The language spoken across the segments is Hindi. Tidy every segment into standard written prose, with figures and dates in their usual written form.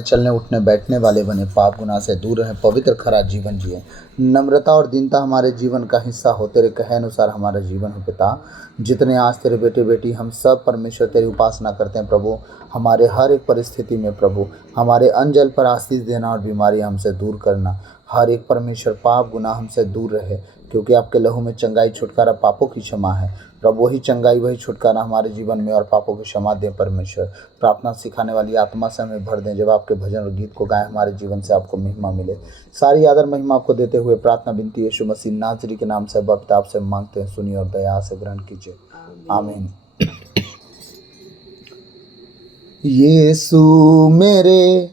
चलने उठने बैठने वाले बने, पाप गुनाह से दूर रहें, पवित्र खरा जीवन जिए। नम्रता और दीनता हमारे जीवन का हिस्सा हो। तेरे कहे अनुसार हमारा जीवन हो पिता। जितने आज तेरे बेटे बेटी हम सब परमेश्वर तेरी उपासना करते हैं प्रभु, हमारे हर एक परिस्थिति में प्रभु हमारे अन्न जल पर आशीष देना और बीमारी हमसे दूर करना। हर एक परमेश्वर पाप गुनाह हमसे दूर रहे, क्योंकि आपके लहू में चंगाई छुटकारा पापों की क्षमा है प्रभु। वही चंगाई वही छुटकारा हमारे जीवन में और पापों की क्षमा दें परमेश्वर। प्रार्थना सिखाने वाली आत्मा से हमें भर दें। जब आपके भजन और गीत को गाएं, हमारे जीवन से आपको महिमा मिले। सारी आदर महिमा आपको देते हुए प्रार्थना विनती यीशु मसीह नाज़री के नाम से पिता आपसे मांगते हैं, सुनिए और दया से ग्रहण कीजिए। आमीन। यीशु मेरे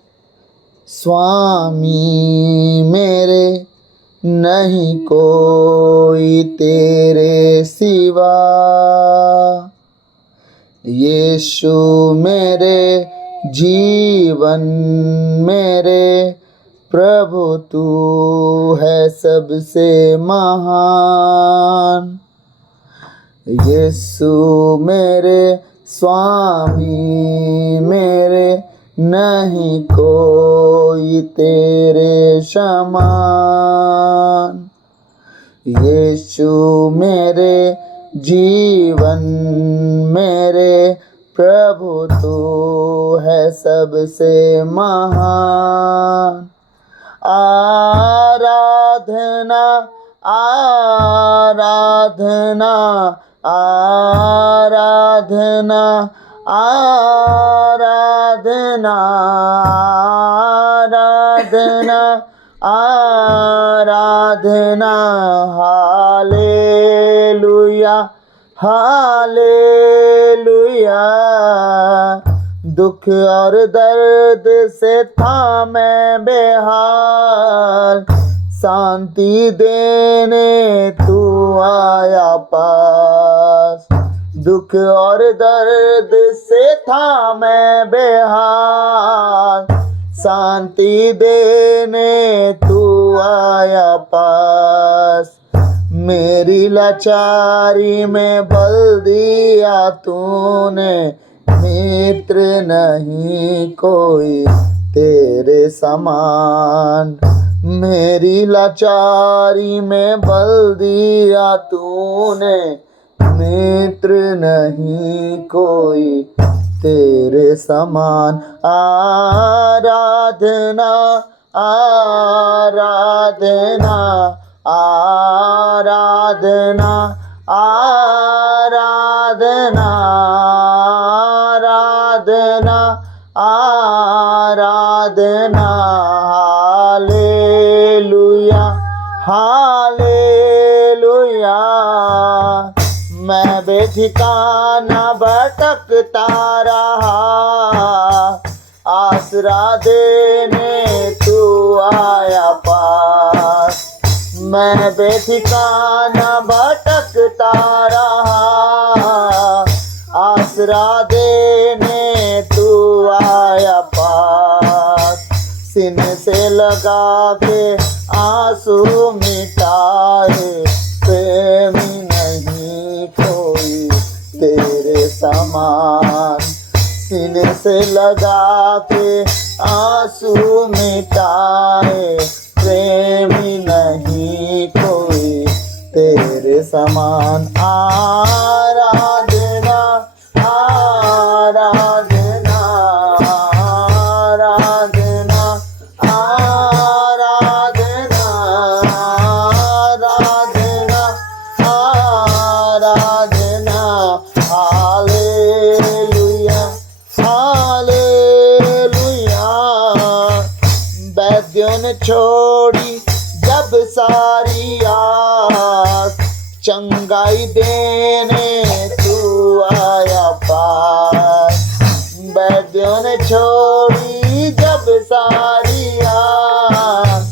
स्वामी मेरे, नहीं कोई तेरे सिवा। यीशु मेरे जीवन मेरे, प्रभु तू है सबसे महान। यीशु मेरे स्वामी मेरे, नहीं कोई तेरे समान। यीशु मेरे जीवन मेरे, प्रभु तू है सबसे महान। आराधना आराधना आराधना आराधना आराधना आराधना। Hallelujah hallelujah. दुख और दर्द से था मैं बेहाल, शांति देने तू आया पास। दुख और दर्द से था मैं बेहाल, शांति देने तू आया पास। मेरी लाचारी में बल दिया तूने, मित्र नहीं कोई तेरे समान। मेरी लाचारी में बल दिया तूने, मित्र नहीं कोई तेरे समान। आराधना आराधना आराधना आराधना आराधना आराधना। Hallelujah hallelujah. मैं बेठिकाना भटकता रहा, आसरा देने तू आया पास। मैं बेठिकाना भटकता रहा, आसरा देने तू आया पास। सीने से लगा के आंसू मिटाए, प्रेमी नहीं कोई तेरे समान। सीने से लगा के आंसू मिटाए, प्रेमी नहीं कोई तेरे समान। आराधना आराधना आराधना आराधना आराधना आराधना। Hallelujah hallelujah. वैद्यों ने छोड़ी जब सारी आस, चंगाई देने तू आया पास। वैद्यों ने छोड़ी जब सारी आस,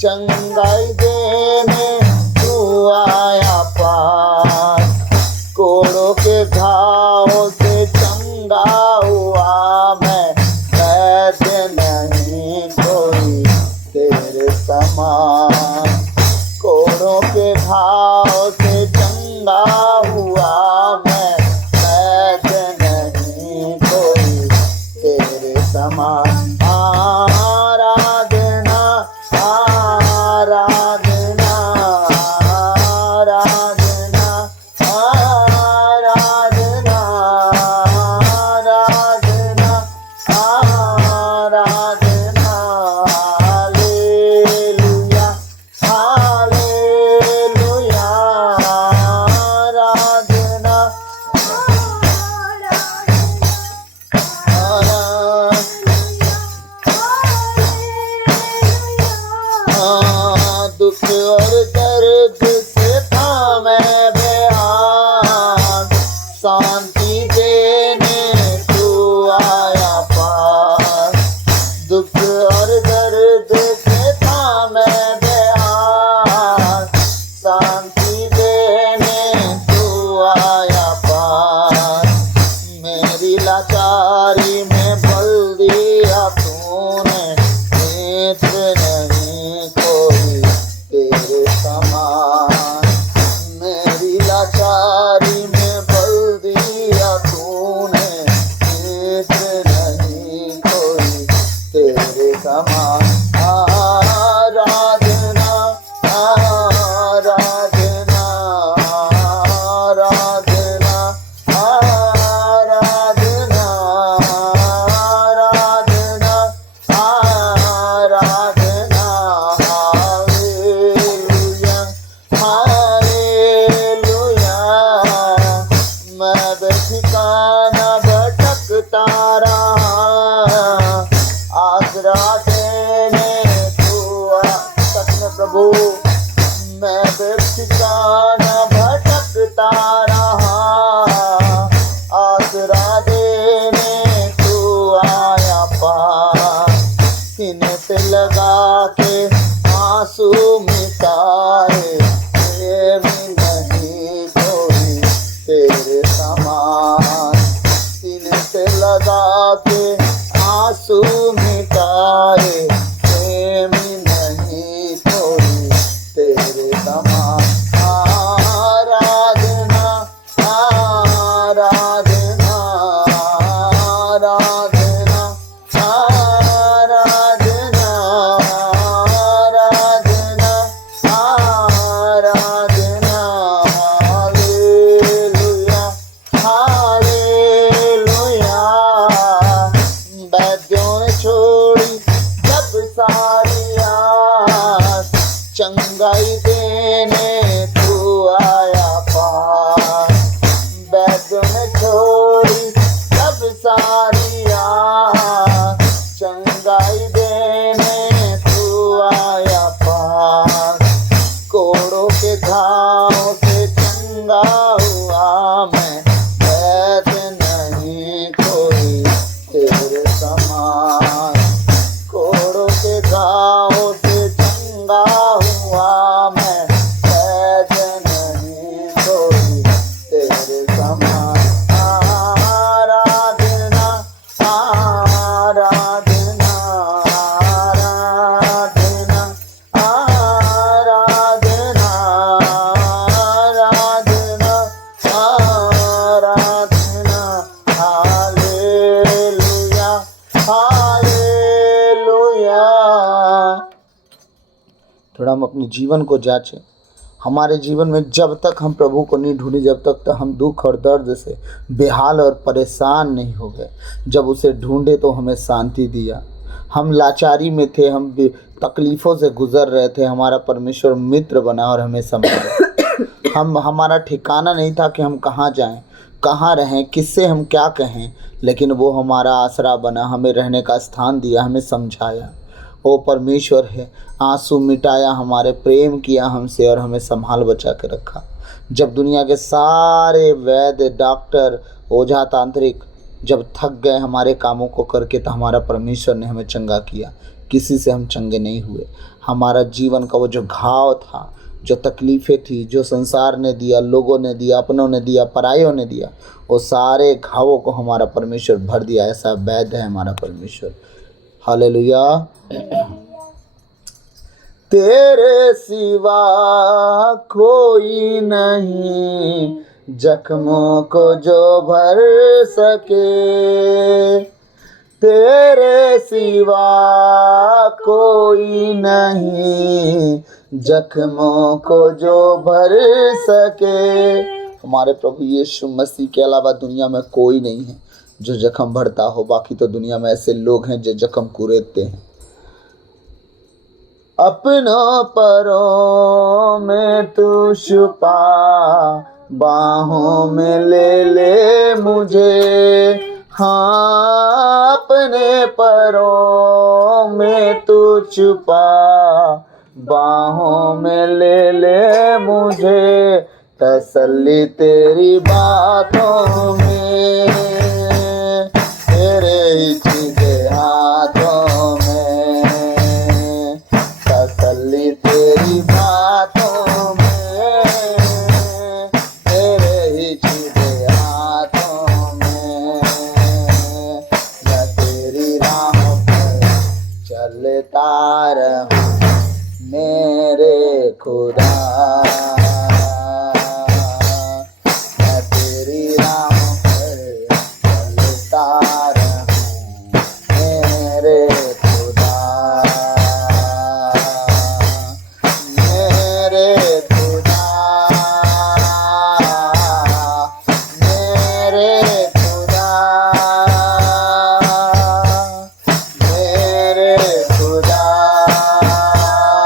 चंगाई देने तू आया पास। कोड़ों के घावों से चंगा हुआ मैं, वैद्य नहीं कोई तेरे समान। कोड़ों के घाव से चंगा हुआ मैं, वैद्य नहीं कोई तेरे समान। दुख और दर्द से था मैं बेहाल, शांति देने तू आया पास। दुख और दर्द से था मैं बेहाल, शांति देने तू आया पास। मेरी लाचारी में बल दिया तूने, मित्र नहीं कोई तेरे समान। मेरी लाचारी में बल दिया तूने, मित्र नहीं कोई तेरे समान। आराधना आराधना आराधना आराधना आराधना आराधना। Hallelujah hallelujah. मैं बेठिकाना भटकता रहा, आसरा देने तू सच में प्रभु। मैं बेठिकाना भटकता रहा, आसरा देने तू आया पास। सीने से लगा के आंसू मिटाए, प्रेमी नहीं कोई तेरे समान। सीने से लगा के आंसू मिटाए, प्रेमी नहीं कोई तेरे समान। आराधना आराधना आराधना आराधना आराधना आराधना। Hallelujah hallelujah. वैद्यों ने छोड़ी जब सारी आस, चंगाई देने तू आया पास। वैद्यों ने छोड़ी जब सारी आस, चंगाई देने तू आया पास। कोड़ों के घाव से चंगा हुआ मैं, वैद्य नहीं कोई तेरे समान। कोड़ों के घाव से चंगा हुआ मैं, वैद्य नहीं कोई तेरे समान। आराधना आराधना आराधना आराधना आराधना आराधना। Hallelujah hallelujah. थोड़ा हम अपने जीवन को जांचें। हमारे जीवन में जब तक हम प्रभु को नहीं ढूंढे, जब तक हम दुख और दर्द से बेहाल और परेशान नहीं हो गए। जब उसे ढूंढे तो हमें शांति दिया। हम लाचारी में थे, हम तकलीफ़ों से गुजर रहे थे, हमारा परमेश्वर मित्र बना और हमें संभाला। हमारा ठिकाना नहीं था कि हम कहाँ जाएं, कहाँ रहें, किससे हम क्या कहें, लेकिन वो हमारा आसरा बना, हमें रहने का स्थान दिया, हमें समझाया। ओ परमेश्वर है, आंसू मिटाया हमारे, प्रेम किया हमसे और हमें संभाल बचा के रखा। जब दुनिया के सारे वैद्य, डॉक्टर, ओझा, तांत्रिक जब थक गए हमारे कामों को करके, तो हमारा परमेश्वर ने हमें चंगा किया। किसी से हम चंगे नहीं हुए। हमारा जीवन का वो जो घाव था, जो तकलीफ़ें थी, जो संसार ने दिया, लोगों ने दिया, अपनों ने दिया, परायों ने दिया, वो सारे घावों को हमारा परमेश्वर भर दिया। ऐसा वैद्य है हमारा परमेश्वर। हालेलुया। तेरे सिवा कोई नहीं, जख्मों को जो भर सके। तेरे सिवा कोई नहीं, जख्मों को जो भर सके। हमारे प्रभु यीशु मसीह के अलावा दुनिया में कोई नहीं है जो जख्म भरता हो। बाकी तो दुनिया में ऐसे लोग हैं जो जख्म कुरेदते हैं। अपनों परों में तू छुपा, बाहों में ले ले मुझे। हाँ, अपने परों में तू छुपा, बाहों में ले ले मुझे, तसल्ली तेरी बातों में, तेरे ही सीधे हाथों में, तसल्ली तेरी बातों में, तेरे ही सीधे हाथों में, मैं तेरी राहों पर चलता रहूं मेरे खुदा, मैं तेरी राहों पर चलता रहूं मेरे खुदा, मेरे खुदा, मेरे खुदा, मेरे खुदा, मेरे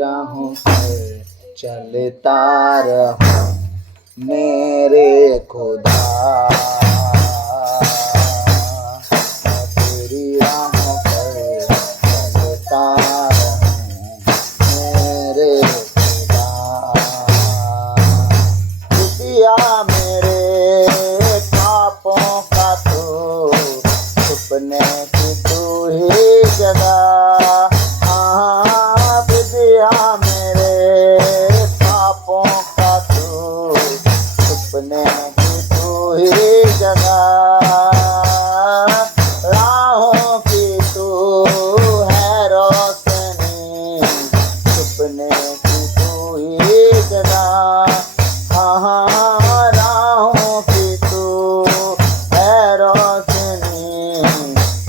राहों पर चलता रहूं मेरे खुदा, मैं तेरी राहों पर चलता रहूं मेरे खुदा, खुशिया मेरे पापों का तू, छुपने की तू ही जगह, मेरे पापों का तू, छुपने की तू ही जगह, राहों की तू है रोशनी, छुपने की तू ही जगह, हाँ राहों की तू है रोशनी,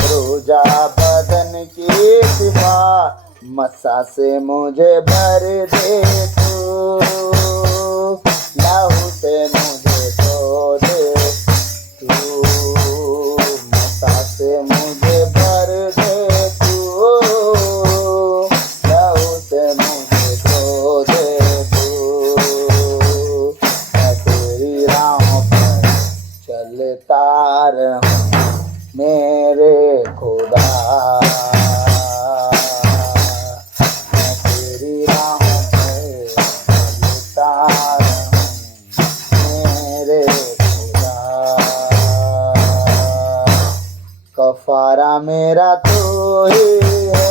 रोजा बदन की सिफा, मसा से मुझे भर दे तू, लहू से मुझे धो दे तू, मसा से मुझे भर दे तू, लहू से मुझे धो दे तू, मैं तेरी राहों पर चलता रहूं मेरे खुदा, कफारा मेरा तू ही है,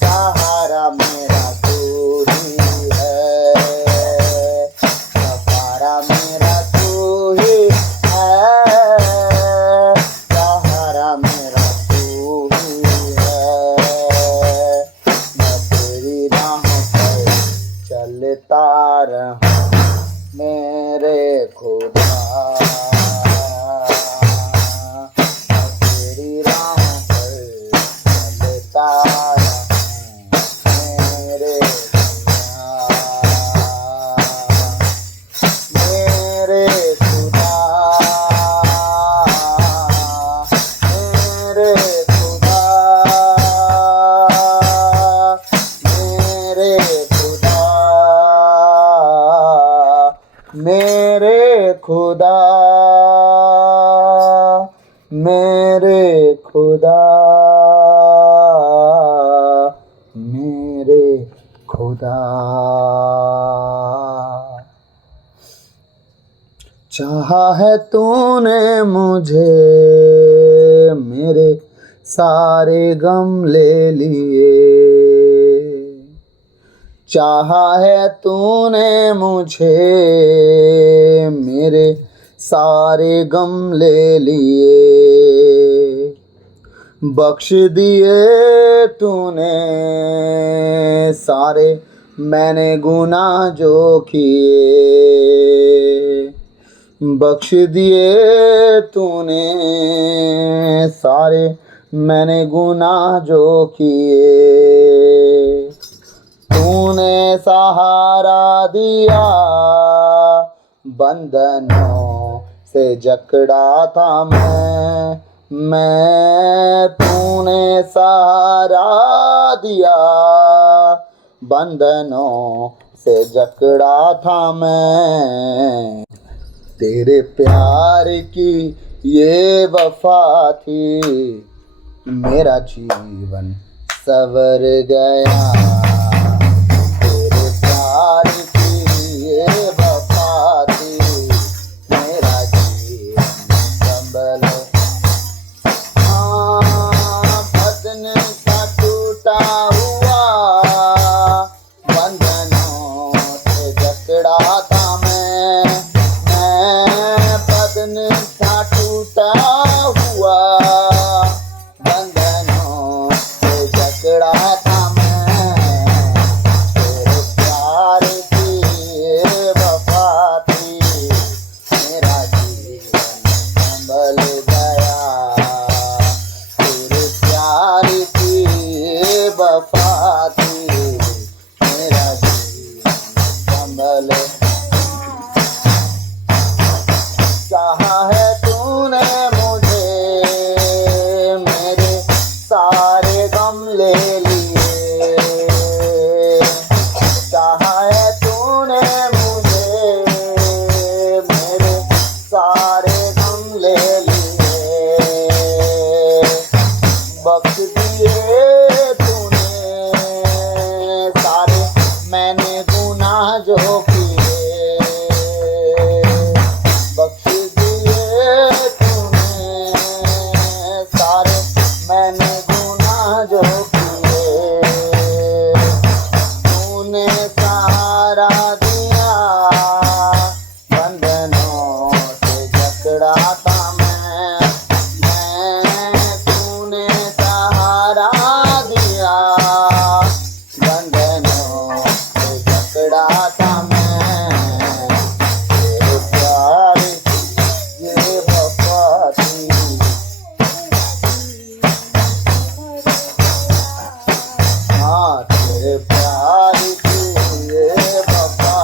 सहारा मेरा तू ही है, कफारा मेरा तू ही है, सहारा मेरा तू ही है, मैं तेरी राहों पर चलता रहूं मेरे खुदा, मेरे खुदा, मेरे खुदा, मेरे खुदा। चाहा है तूने मुझे, मेरे सारे गम ले लिए। चाहा है तूने मुझे, मेरे सारे गम ले लिए। बख्श दिए तूने सारे मैंने गुनाह जो किए। बख्श दिए तूने सारे मैंने गुनाह जो किए। तूने सहारा दिया, बंधनों से जकड़ा था मैं। तूने सहारा दिया, बंधनों से जकड़ा था मैं। तेरे प्यार की ये वफा थी, मेरा जीवन सवर गया। तेरे प्यार की ये वफा थी, मेरा जीवन संभल। बदन का टूटा हुआ, बंधनों से जकड़ा था मैं। बदन का टूटा हुआ, बंधनों से जकड़ा था मैं। तेरे प्यार की ये वफा थी, मेरा जीवन संभल गया। तेरे प्यार की ये वफा थी, मेरा जीवन संभल। चाहा है तूने मुझे, मेरे सारे गम ले लिए। चाहा है तूने मुझे, मेरे सारे गम ले लिए। बख्श दिए तूने सारे मैंने गुनाह जो किए। बख्श दिए तूने सारे मैंने गुनाह जो किए। तूने सहारा दिया, बंधनों से जकड़ा था मैं। तूने सहारा दिया, बंधनों से जकड़ा था मैं। तेरे प्यार ये वफा थी, हाँ तेरे प्यार की ये वफा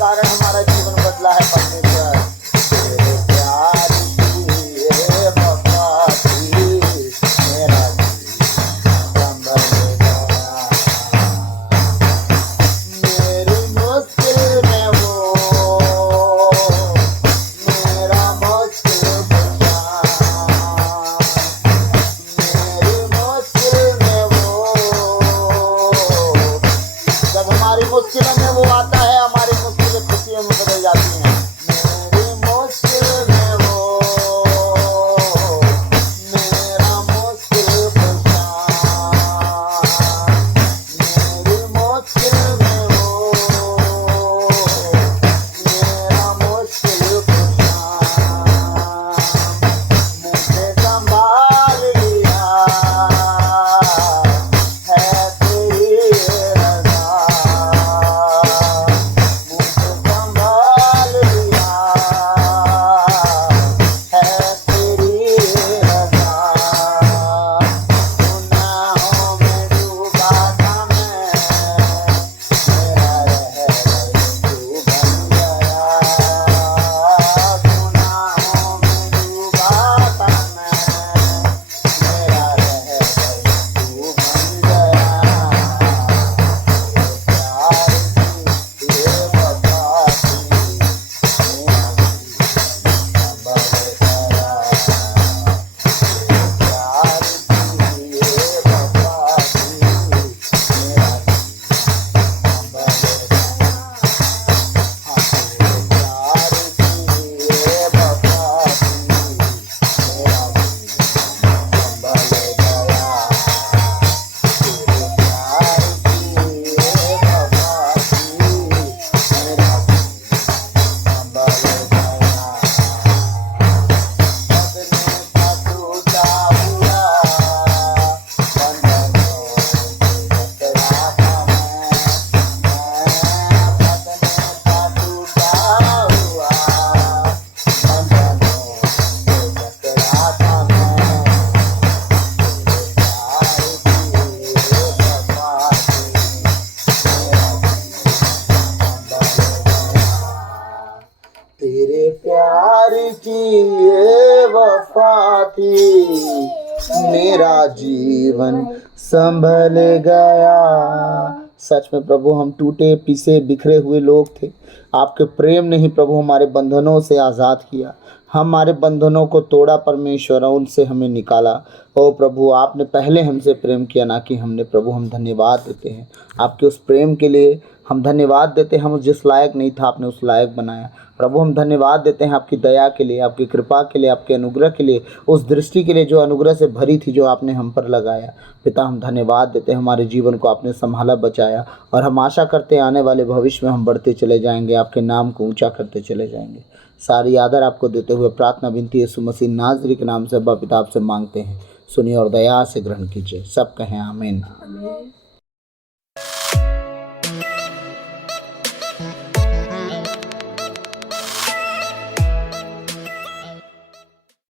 कारण हमारा जीवन बदला है परमेश्वर। तेरे प्यार की ये वफा थी, मेरा जीवन संभल गया। मेरी मुश्किल में वो मेरा मुश्किल बचा, मेरी मुश्किल में वो, जब हमारी मुश्किलों में वो आता है, हमारी मुश्किलें खुशियों में बदल जाती हैं। मेरी मुश्किल में वो मेरा मुश्किल बचा, मेरी मुश्किल में वो मेरा मुश्किल बचा। मुझे संभाल लिया है तेरी रज़ा, मुझे संभाल लिया है तेरी रज़ा। गुनाहों में डूबा था मैं, मेरा रहमतू बन गया। गुनाहों में डूबा था मैं, मेरा रहमतू बन गया। प्यार की ये वफा थी, मेरा संभल गया। प्यार की ये वफा थी, मेरा संभल गया। हाँ, तेरे प्यार की ये वफा थी, मेरा संभल गया। तेरे प्यार की ये वफा थी, मेरा संभल गया। बदले का टूटा हुआ बंधनों से टकरा था मैं, बदले का टूटा हुआ बंधनों से टकरा था मैं। तेरे प्यार की ये वफा थी, मेरा जीवन संभल गया। सच में प्रभु, हम टूटे पीसे बिखरे हुए लोग थे। आपके प्रेम ने ही प्रभु हमारे बंधनों से आज़ाद किया, हमारे बंधनों को तोड़ा परमेश्वर, और उनसे हमें निकाला। ओ प्रभु, आपने पहले हमसे प्रेम किया, ना कि हमने। प्रभु, हम धन्यवाद देते हैं आपके उस प्रेम के लिए। हम धन्यवाद देते हैं, हम जिस लायक नहीं था आपने उस लायक बनाया। प्रभु, हम धन्यवाद देते हैं आपकी दया के लिए, आपकी कृपा के लिए, आपके अनुग्रह के लिए, उस दृष्टि के लिए जो अनुग्रह से भरी थी, जो आपने हम पर लगाया। पिता, हम धन्यवाद देते हैं, हमारे जीवन को आपने संभाला, बचाया, और हम आशा करते हैं आने वाले भविष्य में हम बढ़ते चले जाएंगे, आपके नाम को ऊंचा करते चले जाएंगे। सारी आदर आपको देते हुए प्रार्थना विनती यीशु मसीह नाज़री के नाम से अब्बा पिता आपसे मांगते हैं। सुनिए और दया से ग्रहण कीजिए। सब कहें आमीन।